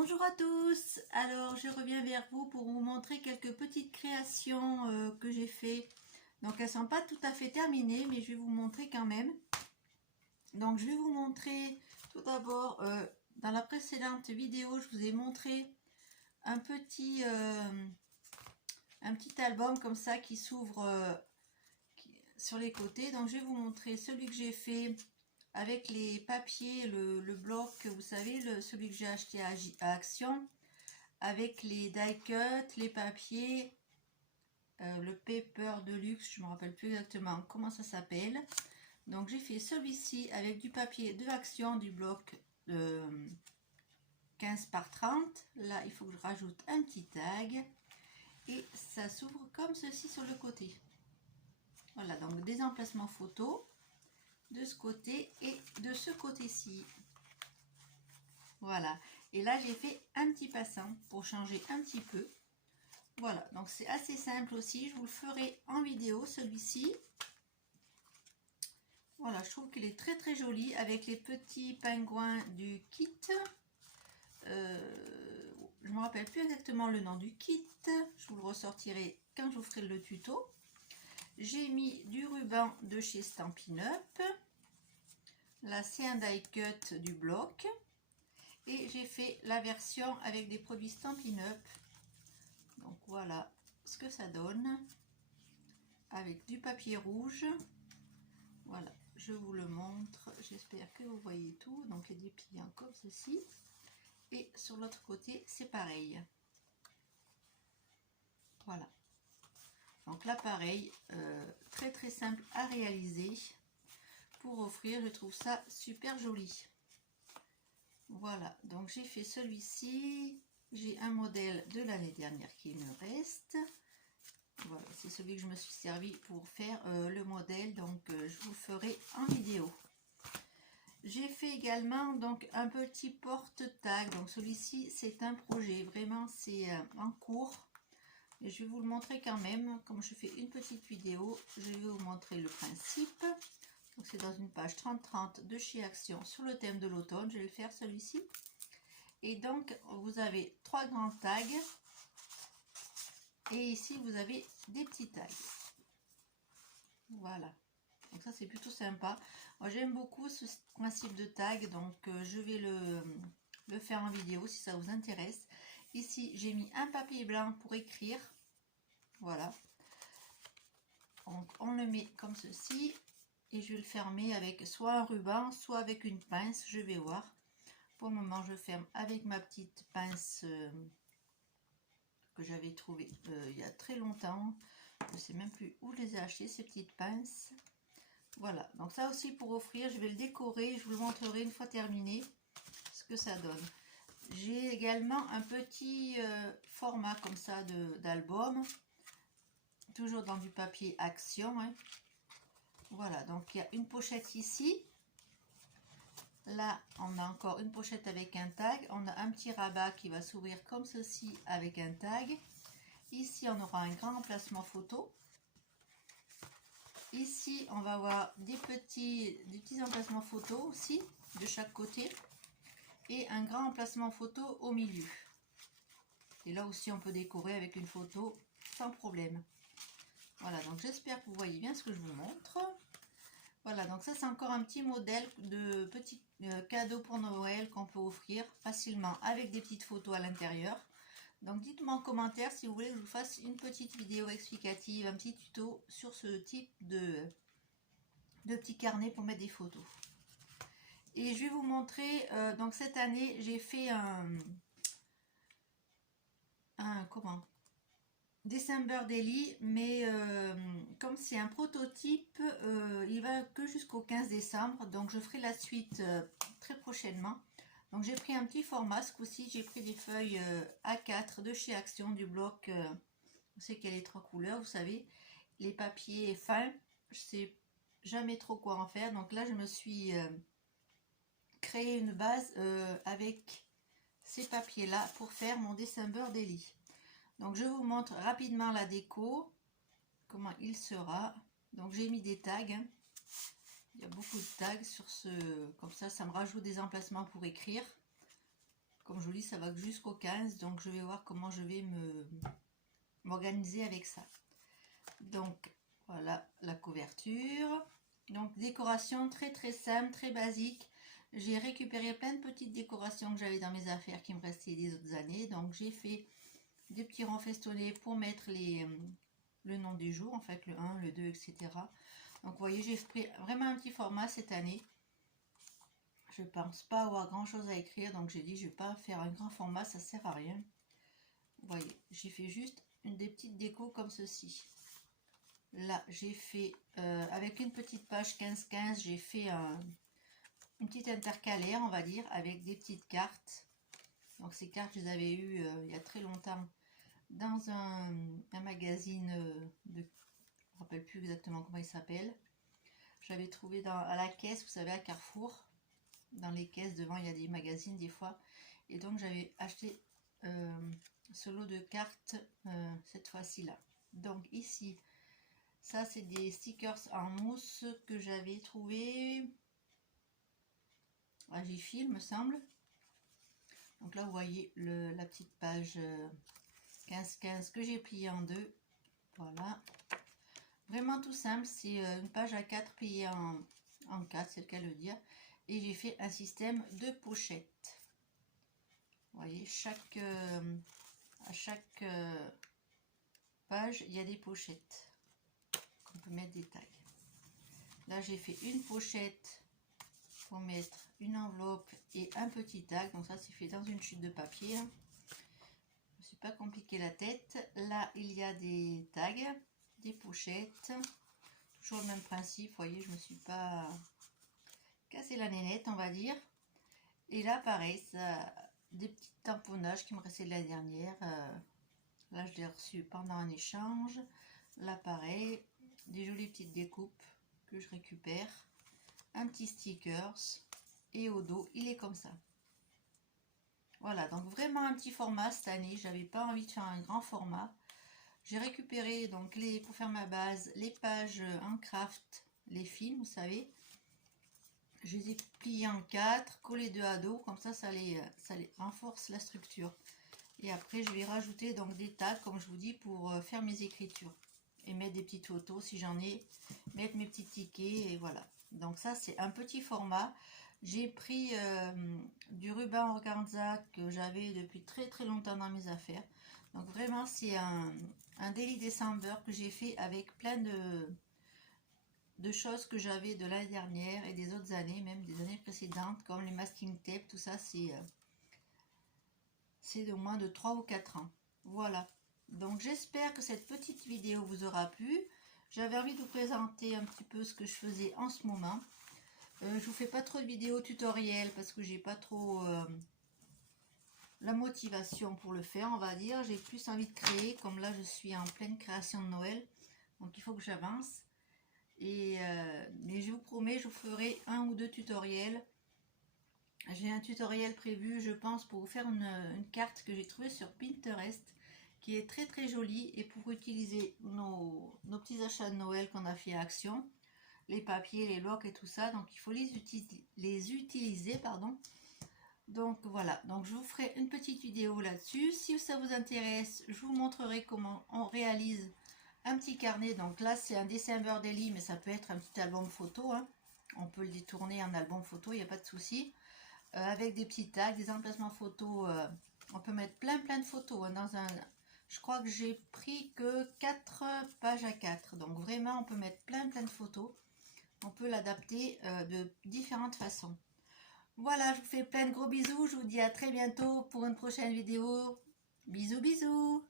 Bonjour à tous, alors je reviens vers vous pour vous montrer quelques petites créations que j'ai fait. Donc elles ne sont pas tout à fait terminées mais je vais vous montrer quand même. Donc je vais vous montrer tout d'abord, dans la précédente vidéo je vous ai montré un petit album comme ça qui s'ouvre sur les côtés. Donc je vais vous montrer celui que j'ai fait avec les papiers, le bloc, vous savez, celui que j'ai acheté à Action, avec les die cut, les papiers, le paper de luxe, je ne me rappelle plus exactement comment ça s'appelle. Donc j'ai fait celui-ci avec du papier de Action, du bloc de 15 par 30. Là il faut que je rajoute un petit tag et ça s'ouvre comme ceci sur le côté. Voilà, donc des emplacements photos de ce côté et de ce côté-ci. Voilà, et là j'ai fait un petit passant pour changer un petit peu. Voilà, donc c'est assez simple aussi, je vous le ferai en vidéo celui-ci. Voilà, je trouve qu'il est très très joli avec les petits pingouins du kit. Je ne me rappelle plus exactement le nom du kit, je vous le ressortirai quand je vous ferai le tuto. J'ai mis du ruban de chez Stampin' Up. Là c'est un die cut du bloc. Et j'ai fait la version avec des produits Stampin' Up. Donc voilà ce que ça donne. Avec du papier rouge. Voilà, je vous le montre. J'espère que vous voyez tout. Donc les dépliants comme ceci. Et sur l'autre côté, c'est pareil. Voilà. Donc là, pareil, très très simple à réaliser. Pour offrir, je trouve ça super joli. Voilà, donc j'ai fait celui-ci. J'ai un modèle de l'année dernière qui me reste. Voilà, c'est celui que je me suis servi pour faire le modèle. Donc je vous ferai en vidéo. J'ai fait également donc un petit porte-tag. Donc celui-ci, c'est un projet. Vraiment, c'est en cours. Et je vais vous le montrer quand même. Comme je fais une petite vidéo, je vais vous montrer le principe. Donc c'est dans une page 30-30 de chez Action sur le thème de l'automne. Je vais le faire celui-ci. Et donc vous avez 3 grands tags. Et ici vous avez des petits tags. Voilà. Donc ça c'est plutôt sympa. Moi j'aime beaucoup ce principe de tag. Donc je vais le faire en vidéo si ça vous intéresse. Ici j'ai mis un papier blanc pour écrire. Voilà. Donc on le met comme ceci. Et je vais le fermer avec soit un ruban, soit avec une pince, je vais voir. Pour le moment, je ferme avec ma petite pince que j'avais trouvée il y a très longtemps. Je ne sais même plus où je les ai achetées, ces petites pinces. Voilà, donc ça aussi pour offrir, je vais le décorer, je vous le montrerai une fois terminé, ce que ça donne. J'ai également un petit format comme ça d'album, toujours dans du papier Action, hein. Voilà, donc il y a une pochette ici. Là, on a encore une pochette avec un tag. On a un petit rabat qui va s'ouvrir comme ceci avec un tag. Ici, on aura un grand emplacement photo. Ici, on va avoir des petits emplacements photo aussi, de chaque côté. Et un grand emplacement photo au milieu. Et là aussi, on peut décorer avec une photo sans problème. Voilà, donc j'espère que vous voyez bien ce que je vous montre. Voilà, donc ça c'est encore un petit modèle de petit cadeau pour Noël qu'on peut offrir facilement avec des petites photos à l'intérieur. Donc dites-moi en commentaire si vous voulez que je vous fasse une petite vidéo explicative, un petit tuto sur ce type de petit carnet pour mettre des photos. Et je vais vous montrer, donc cette année j'ai fait December Daily, mais comme c'est un prototype, il va que jusqu'au 15 décembre, donc je ferai la suite très prochainement. Donc j'ai pris un petit format, ce coup-ci j'ai pris des feuilles A4 de chez Action, du bloc, vous savez qu'il y a les 3 couleurs, vous savez, les papiers fins, je sais jamais trop quoi en faire, donc là je me suis créé une base avec ces papiers là pour faire mon December Daily. Donc je vous montre rapidement la déco, comment il sera. Donc j'ai mis des tags, hein. Il y a beaucoup de tags sur ce, comme ça me rajoute des emplacements pour écrire. Comme je vous dis, ça va jusqu'au 15, donc je vais voir comment je vais m'organiser avec ça. Donc voilà la couverture. Donc décoration très très simple, très basique. J'ai récupéré plein de petites décorations que j'avais dans mes affaires qui me restaient des autres années. Donc j'ai fait des petits ronds festonnés pour mettre le nom des jours, en fait le 1, le 2, etc. Donc vous voyez, j'ai pris vraiment un petit format cette année. Je pense pas avoir grand chose à écrire, donc j'ai dit je vais pas faire un grand format, ça sert à rien. Vous voyez, j'ai fait juste des petites décos comme ceci. Là j'ai fait avec une petite page 15-15, j'ai fait une petite intercalaire, on va dire, avec des petites cartes. Donc ces cartes je les avais eues il y a très longtemps dans un magazine je ne me rappelle plus exactement comment il s'appelle. J'avais trouvé à la caisse, vous savez, à Carrefour. Dans les caisses devant il y a des magazines des fois, et donc j'avais acheté ce lot de cartes cette fois-ci là. Donc ici, ça c'est des stickers en mousse que j'avais trouvé à Jiffy, il me semble. Donc là vous voyez la petite page 15-15 que j'ai pliée en deux. Voilà, vraiment tout simple, c'est une page à 4 pliée en 4, c'est le cas de le dire. Et j'ai fait un système de pochettes. Vous voyez, à chaque page, il y a des pochettes. On peut mettre des tags. Là, j'ai fait une pochette pour mettre une enveloppe et un petit tag. Donc ça, c'est fait dans une chute de papier. Je ne me suis pas compliqué la tête. Là, il y a des tags, des pochettes. Toujours le même principe. Vous voyez, je ne me suis pas casser la nénette, on va dire. Et là pareil, ça, des petits tamponnages qui me restaient de l'année dernière. Là je l'ai reçu pendant un échange. Là pareil, des jolies petites découpes que je récupère, un petit stickers, et au dos il est comme ça. Voilà, donc vraiment un petit format cette année. J'avais pas envie de faire un grand format. J'ai récupéré donc pour faire ma base, les pages en craft, les films, vous savez. Je les ai pliés en 4, collés deux à dos, comme ça les renforce la structure. Et après je vais rajouter donc des tags, comme je vous dis, pour faire mes écritures. Et mettre des petites photos si j'en ai, mettre mes petits tickets, et voilà. Donc ça c'est un petit format. J'ai pris du ruban organza que j'avais depuis très très longtemps dans mes affaires. Donc vraiment c'est un Daily December que j'ai fait avec plein de choses que j'avais de l'année dernière et des autres années, même des années précédentes, comme les masking tape, tout ça, c'est de moins de 3 ou 4 ans. Voilà. Donc j'espère que cette petite vidéo vous aura plu. J'avais envie de vous présenter un petit peu ce que je faisais en ce moment. Je vous fais pas trop de vidéos tutoriels parce que j'ai pas trop la motivation pour le faire, on va dire. J'ai plus envie de créer, comme là je suis en pleine création de Noël. Donc il faut que j'avance. Mais je vous promets, je vous ferai un ou deux tutoriels. J'ai un tutoriel prévu, je pense, pour vous faire une carte que j'ai trouvée sur Pinterest, qui est très très jolie, et pour utiliser nos petits achats de Noël qu'on a fait à Action, les papiers, les blocs et tout ça. Donc il faut les utiliser, pardon. Donc voilà, donc je vous ferai une petite vidéo là-dessus. Si ça vous intéresse, je vous montrerai comment on réalise un petit carnet. Donc là c'est un December Daily, mais ça peut être un petit album photo, hein. On peut le détourner en album photo, il n'y a pas de souci. Avec des petits tags, des emplacements photos, on peut mettre plein de photos, hein, je crois que j'ai pris que 4 pages à 4, donc vraiment on peut mettre plein de photos. On peut l'adapter de différentes façons. Voilà, je vous fais plein de gros bisous, je vous dis à très bientôt pour une prochaine vidéo. Bisous bisous.